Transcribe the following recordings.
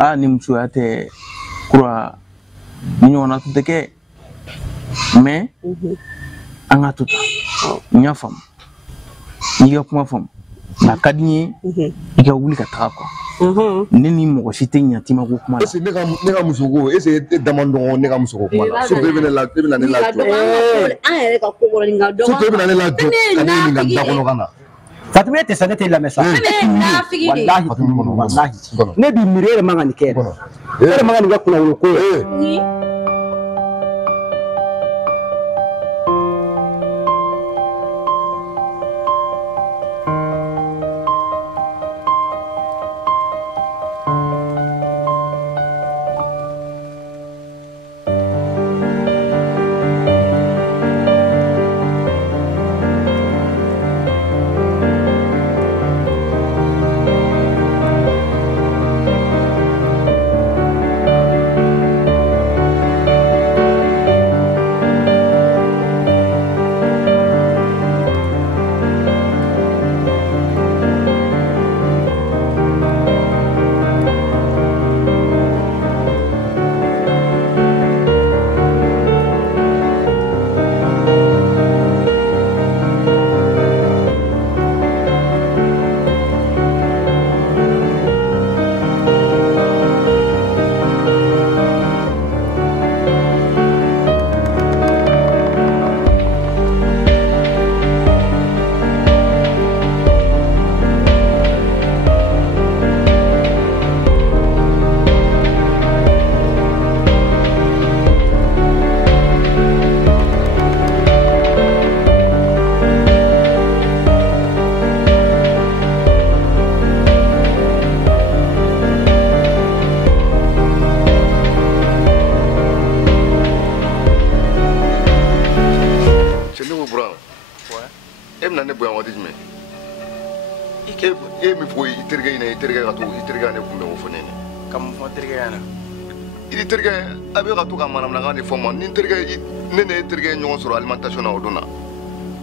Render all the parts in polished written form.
Ah, ni musoya tɛ kura ni ɲɔgɔnna tun tɛ kɛ mais an ka to tan n y'a faamu n'i ka kuma faamu nka ka di n ye i ka wuli ka taga quoi ne ni mɔgɔ si tɛ ɲa t'i ma ko kuma la. Est-ce que ne ka muso ko est-ce que e dama dɔn ne ka muso ko kuma la surtout e bɛ ne la e bɛ na ne la jɔ an yɛrɛ ka ko kɔrɔ nin ka dɔn surtout e bɛ na ne la jɔ ka ne ɲininka da kɔnɔ ka na. Fatumata tɛ sa ne tɛ lamɛn sa. Wallahi ne bi miiri e yɛrɛ man ka nin kɛ yɛrɛ. E yɛrɛ man ka nin kɛ kunnawolo ko ye. Ni terikɛ ne ne terikɛ ɲɔgɔn sɔrɔ alimentation na o don na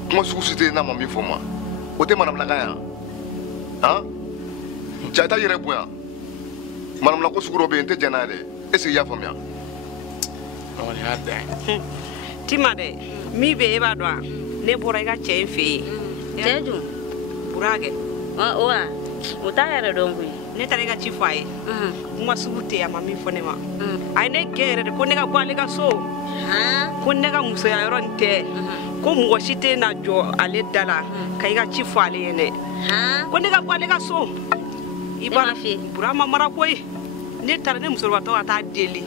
kuma sugu si tɛ n'a ma min fɔ n ma o tɛ manamanakan yan han cɛ ta yɛrɛ bonya manamana ko sugu dɔ bɛ yen n tɛ jɛn n'a ye dɛ est-ce que i y'a faamuya. ɔn y'a dan Tima dɛ min bɛ e b'a dɔn ne bɔra i ka cɛ in fɛ yen cɛ dun Burage wa o t'a yɛrɛ dɔn koyi ne taara i ka ci fɔ a ye kuma sugu tɛ yen a ma min fɔ ne ma a ye ne gɛn yɛrɛ de ko ne ka bɔ ale ka so ko ne ka musoya yɔrɔ nin tɛ ko mɔgɔ si tɛ na jɔ ale da la ka i ka ci fɔ ale ye dɛ ko ne ka bɔ ale ka so i b'a Burama mara koyi ne taara ne musokɔrɔbatɔ ka taa deli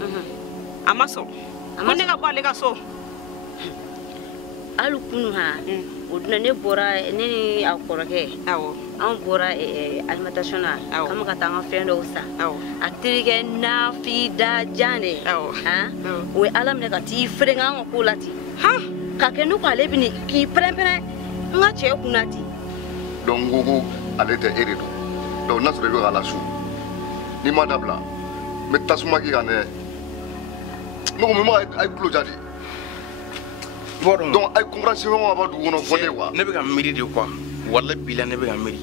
a ma sɔn ko ne ka bɔ ale ka so hali kunu o duna ne bɔra ne ni a kɔrɔkɛ an bɔra alimentation na k'an ka taa an ka fɛn dɔw san a terikɛ Nafi da jan de o ye Ala minɛ ka t'i feere an ka ko la ten ka kɛ ne ko ale bɛ k'i pɛrɛn-pɛrɛn n ka cɛ kunna ten donc n ko ale tɛ e de don donc n'a sɔrɔ i bɛ k'a lasu n'i ma dabila n bɛ tasuma k'i kan dɛ ne ko mun a ye tulo ja de donc a ye compréhension ɲɔgɔn ka bɔ dugu kɔnɔ fɔ ne quoi ne bɛ ka miiri de quoi walahi bila ne bɛ ka miiri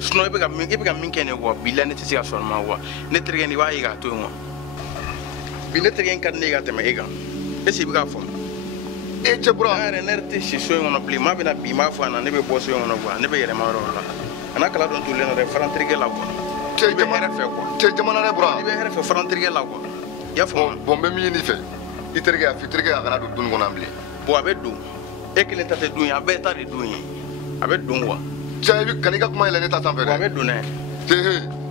sinon e bɛ ka min kɛ ne quoi bila ne tɛ se ka sɔn ma quoi ne terikɛ nin i b'a ye k'a to yen quoi bi ne terikɛ in ka di ne ye ka tɛmɛ e kan est ce que i bɛ k'a faamu e cɛ bura an yɛrɛ ne yɛrɛ tɛ si so in kɔnɔ bilen maa bɛna bi maa fɔ a na ne bɛ bɔ so in kɔnɔ quoi ne bɛ yɛlɛma yɔrɔ la a n'a kala dɔn tulen don dɛ faran terikɛ la quoi i bɛ hɛrɛ fɛ quoi cɛ jamana dɛ bura i bɛ hɛrɛ fɛ faran terikɛ la quoi i y'a faamu bon n bɛ min ɲini i fɛ i terikɛ a fɔ terikɛ a kana don dun kɔnɔ bilen bon a bɛ don e kelen ta tɛ dun ye a bɛɛ ta de dun ye a bɛ don quoi cɛ i bɛ kan'i ka kuma yɛlɛ ne ta sanfɛ dɛ a bɛ don dɛ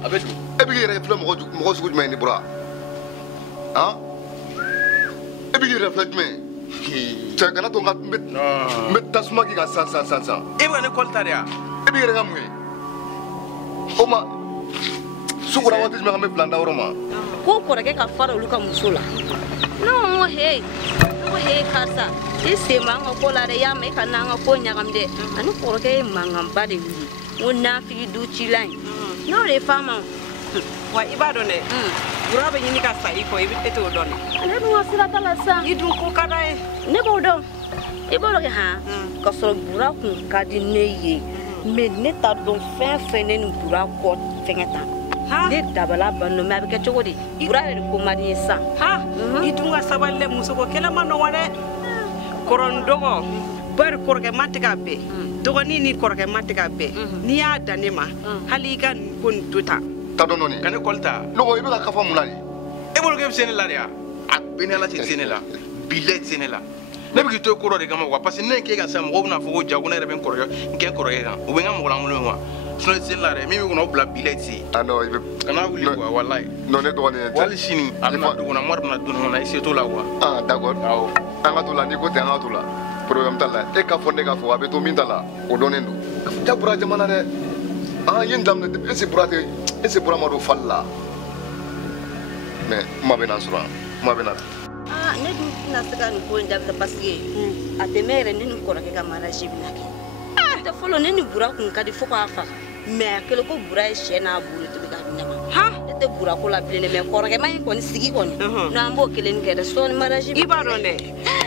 a bɛ don e bɛ k'i yɛrɛ filɛ mɔgɔ sugu jumɛn ye nin bura han e bɛ k'i yɛrɛ filɛ jumɛn cɛ kana to n bɛ tasuma k'i kan san e bɛ ne kɔli ta de ya e b'i yɛrɛ ka mun ye o ma su kora waati jumɛn an bɛ bila an da yɔrɔ ma ko kɔrɔkɛ ka fara olu ka muso la ne ko he karisa i sen b'an ka ko la dɛ i y'a mɛn i ka n'an ka ko ɲagami dɛ ani kɔrɔkɛ ye mankanba de wuli n ko Nafigi du cila in n'o de ye fa ma wa i b'a dɔn dɛ Bura bɛ ɲini ka sa i kɔ e t'o dɔn dɛ ale dun ka sira t'a la sa i dun ko ka d'a ye ne b'o dɔn i b'o dɔn kɛ ka sɔrɔ Bura kun ka di ne ye mais ne t'a dɔn fɛn fɛn ne ni Bura kɔ fɛngɛ ta ne dabala banno mɛ a bɛ kɛ cogo di bura yɛrɛ ko man di ye sisan i dun ka sabali dɛ muso ko kɛlɛ ma nɔgɔ dɛ kɔrɔni dɔgɔ bari kɔrɔkɛ ma tɛ ka bɛn dɔgɔnin ni kɔrɔkɛ ma tɛ ka bɛn n'i y'a dan ne ma hali i ka nin ko nin to ta ta dɔn nɔni ka ne kɔli ta lɔgɔ i bɛ ka kafa mun na de e bolo k'e bɛ se ne la de ya a bɛɛ ni ala tɛ se ne la bilayi tɛ se ne la ne bɛ k'i to ko dɔ de kama quoi parce que ne k'e ka sa mɔgɔw bɛna fɔ ko ja ko ne yɛrɛ bɛ n kɛ kɔrɔkɛ kan u bɛ n ka mɔgɔ lankolon quoi sinon tɛ se ne la dɛ min bɛ kɔnɔ o bila bilayi tɛ se ah non i bɛ kana wuli quoi walayi non ne dɔgɔnin tɛ wali sini a bɛna du kɔnɔ mɔri bɛna du kɔnɔ i se t'o la quoi ah d'accord awɔ an ka to la n'i ko ten an ka to la problème t'a la e k'a fɔ ne k'a fɔ a bɛ to min ta la o dɔnnen don ja bura jamana dɛ ye n daminɛ est-ce que bura ma don fali la mais kuma bɛ na sɔrɔ kuma bɛ na ne dun tɛna se ka nin ko in dabila parce que a tɛ mɛn yɛrɛ ne ni kɔrɔkɛ ka mariage bɛna kɛ tɛ fɔlɔ ne ni bura kun ka di fo k'a faga mais a kɛlen ko bura ye sɛ n'a buru tobi k'a di ne ma ne tɛ bura ko la bilen dɛ mais kɔrɔkɛ ma in kɔni sigi kɔni n'an b'o kelen kɛ dɛ sɔɔni mariage i b'a dɔn dɛ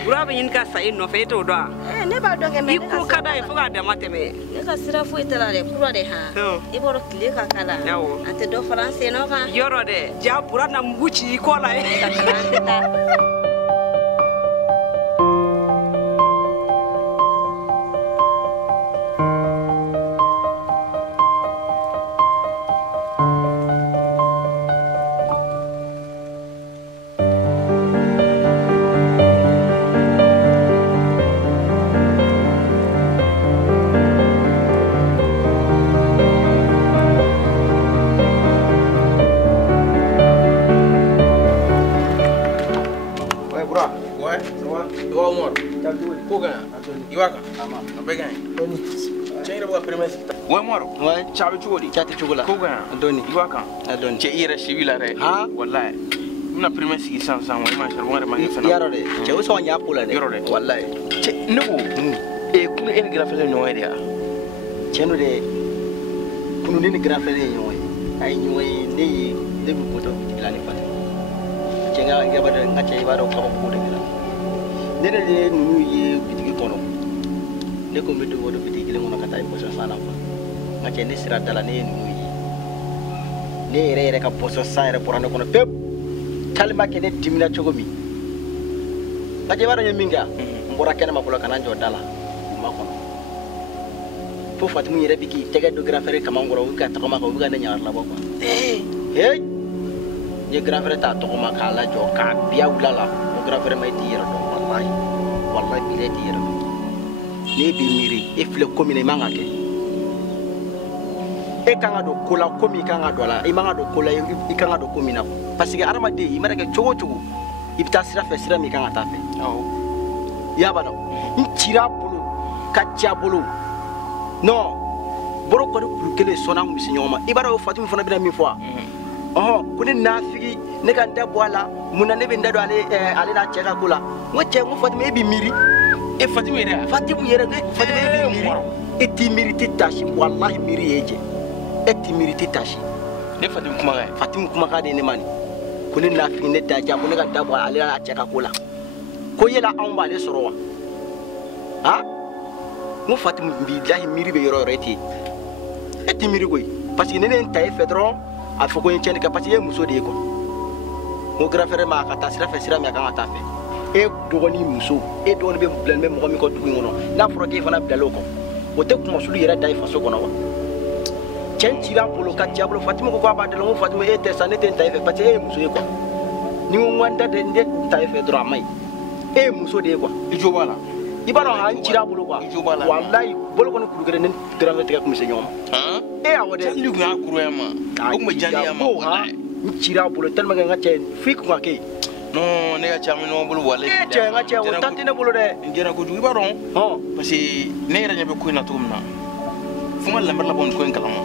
bura bɛ ɲini ka sa i nɔfɛ e t'o dɔn wa ne b'a dɔn kɛ i ko ka d'a ye fo k'a dama tɛmɛ ne ka sira foyi t'a la dɛ kura de i b'a dɔn tile ka kala an tɛ dɔ fara an sennɔ kan yɔrɔ dɛ ja bura na mugu ci i kɔ la ye an tɛ taa Chabe cogo di? Chati cogo la. Ko kan? Dɔɔni. I b'a kan? Dɔɔni. Cɛ i yɛrɛ si b'i la dɛ. Walayi. N bɛna premier sigi sisan wa i ma charbon yɛrɛ ma kɛ fɛn na. Yɔrɔ dɛ. Cɛ o sɔn ɲ'a ko la dɛ. Yɔrɔ dɛ. Walayi. Cɛ ne ko kunu e ni grafɛlɛ ɲɔgɔn ye de ya? Cɛ no dɛ. Kunu ne ni grafɛlɛ ye ɲɔgɔn ye. A ye ɲɔgɔn ye ne bɛ moto dilan ni Fati. Cɛ n ka b'a dɔn n ka cɛ i b'a dɔn kabako de kɛra. Ne de ye ninnu ye bitigi kɔnɔ. Ne ko n bɛ don o bitigi kelen kɔnɔ ka taa poisson san na quoi. N ka cɛ ne sira da la ne ye ninnu ye. Ne yɛrɛ ka poisson san yɛrɛ bɔra ne kɔnɔ pewu. Tellement que ne dimina cogo min. N ka cɛ i b'a dɔn n ye min kɛ n bɔra kɛnɛma fɔlɔ ka na n jɔ da la u ma kɔnɔ. Fo Fatimu yɛrɛ bɛ k'i tɛgɛ don grand frère kaman kɔrɔ u bɛ ka tagama kan u bɛ ka ne ɲagali labɔ quoi. N ye grand frère ta tɔgɔma k'a lajɔ k'a biya wula la o grand frère ma i t'i yɛrɛ dɔn wallahi bilahi i t'i yɛrɛ dɔn. N'e b'i miiri e filɛ ko min na i man ka kɛ. E kan ka don ko la ko min i kan ka don a la i man ka don ko la i kan ka don ko min na parce que adamaden i mana kɛ cogo o cogo i bɛ taa sira fɛ sira min i kan ka taa fɛ. I y'a dɔn n cira a bolo ka ci a bolo non bolo kɔni kuru kelen sɔnna an kun bɛ se ɲɔgɔn ma i b'a dɔn o Fatimu fana bɛna min fɔ wa ko ne nafigi ne ka n da bɔ a la mun na ne bɛ n da don ale n'a cɛ ka ko la n ko cɛ n ko Fatimu e b'i miiri e Fatimu yɛrɛ Fatimu yɛrɛ Fatimu e b'i miiri e t'i miiri tɛ tasi walahi miiri ye jɛ. E t'i miiri tɛ tasi. Ne Fatimu kumakan ye. Fatimu kumakan de ye ne ma nin. Ko ne nafigi ne da ja ko ne ka da bɔ ale n'a cɛ ka ko la. Ko yala anw b'ale sɔrɔ wa? N ko Fatimu bilahi miiri bɛ yɔrɔ o yɔrɔ e tɛ yen. E t'i miiri koyi parce que ne ye n ta e fɛ dɔrɔn a fɔ ko n ye tiɲɛni kɛ parce que e ye muso de ye quoi. N ko grand frère ma a ka taa sira fɛ sira min a kan ka taa fɛ. E dɔgɔnin muso e dɔgɔnin bɛ bilalen bɛ mɔgɔ min kɔ dugu in kɔnɔ n'a fɔra k'e fana bilalen o kɔ o tɛ kumasulu yɛrɛ da i faso kɔnɔ wa? Cɛn cira a bolo ka ci a bolo Fatimu ko k'a b'a dala n ko Fatimu e tɛ sa ne tɛ n ta e fɛ parce que e ye muso ye quoi. Ni n ko n da tɛ n tɛ ta e fɛ dɔrɔn a ma ɲi. E ye muso de ye quoi. I jo b'a la. I b'a dɔn an cira a bolo quoi. I jo b'a la. Walayi bolo kɔni kuru kelen ne dɔrɔn tɛgɛ kun bɛ se ɲɔgɔn ma. Awɔ dɛ. Jali kun y'a kuruya ma. O kun bɛ jali ya ma. N cira a bolo tellement que n ka cɛ f'i kun ka kɛ yen. Non ne ka cɛ an bɛ ɲɔgɔn bolo walayi. E cɛ n ka cɛ o tan tɛ ne bolo dɛ. N jɛra kojugu i b'a dɔn. Parce que ne yɛrɛ ɲɛ bɛ ko in na cogo min na fo n ka lamɛn labɔ nin ko in kalama.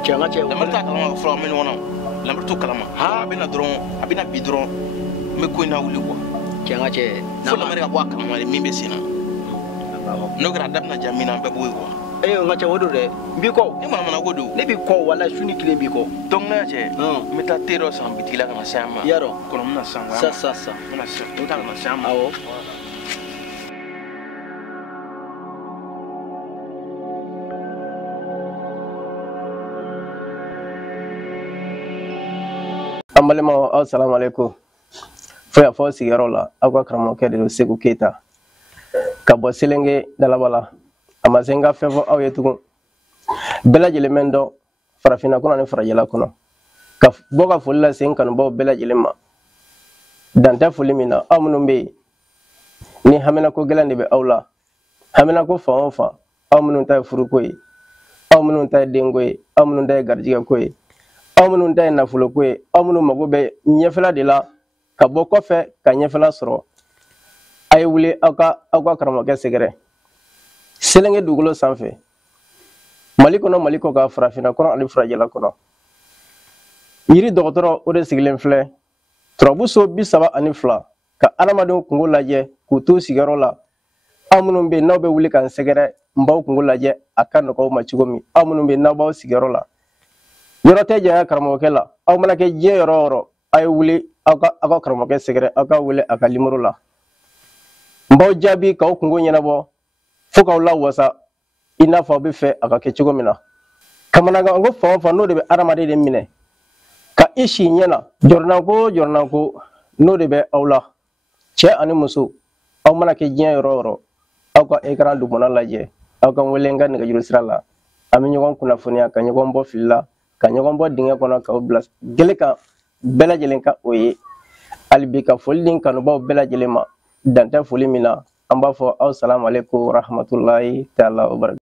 Cɛ n ka cɛ lamɛn t'a kalama fɔlɔ an bɛ ɲɔgɔn na lamɛn t'o kalama. A bɛ na dɔrɔn a bɛ na bi dɔrɔn n bɛ ko in na wuli quoi. Cɛ n ka cɛ. Fo lamɛn ka bɔ a kalama de min bɛ sen na. N'o kɛra a da bɛna ja min na an bɛɛ b'o ye quoi. N ka cɛ o don dɛ n b'i kɔ. Ni manamana ko don. Ne b'i kɔ walayi su ni tile b'i kɔ. Donc ne ka cɛ n bɛ taa te dɔ san bitigi la ka na se an ma. I y'a dɔn. Kɔnɔ n bɛna san quoi. Sa. N bɛna se n ta ka na se an ma. Awɔ. balima assalamu alaikum fo ya fo sigaro la akwa kramo ke de Segu Keita ka bo selenge dalabala amazenga fefo aw yetugo bela jelemendo farafina kuna ne farajela kuna ka boga fulla sen kan bo bela jelema danta fulimina amunu be ni hamina ko gelande be awla hamina ko fa amunu tay furukoy amunu tay dengoy amunu tay garjiga koy amunu tay nafulo koy amunu magobe nyefela de la ka bo kofe ka nyefela soro ay wuli aka karamo ke segere selenge dugulo sanfe maliko ka farafina kono ani farajela kono yiri dogotoro o de sigilen filɛ turabuso 32 ka adamadenw kungo lajɛ k'u to sigiyɔrɔ la aw minnu bɛ n'aw bɛ wuli k'an sɛgɛrɛ n b'aw kungo lajɛ a ka nɔgɔ aw ma cogo min aw minnu bɛ n'aw b'aw sigiyɔrɔ la yɔrɔ tɛ janya karamɔgɔkɛ la aw mana kɛ diɲɛ yɔrɔ o yɔrɔ a ye wuli aw ka karamɔgɔkɛ sɛgɛrɛ aw ka wele a ka nimero la n b'aw jaabi k'aw kungo ɲɛnabɔ fo k'aw lawasa i n'a fɔ aw bɛ fɛ a ka kɛ cogo min na kamanagan ko fan o fan n'o de bɛ adamaden de minɛ ka i si ɲɛna jɔrɔnako n'o de bɛ aw la cɛ ani muso aw mana kɛ diɲɛ yɔrɔ o yɔrɔ aw ka écran dugumana lajɛ aw ka wele n ka nɛgɛjuru sira la an bɛ ɲɔgɔn kunnafoniya ka ɲɔgɔn bɔ fili la ka ɲɔgɔn bɔ dingɛ kɔnɔ k'aw bila gele kan bɛɛ lajɛlen ka o ye hali bi ka foli di n kanubaw bɛɛ lajɛlen ma dan tɛ foli min na an b'a fɔ aw salamu aleykum rahmatulahi taala wa barakatuh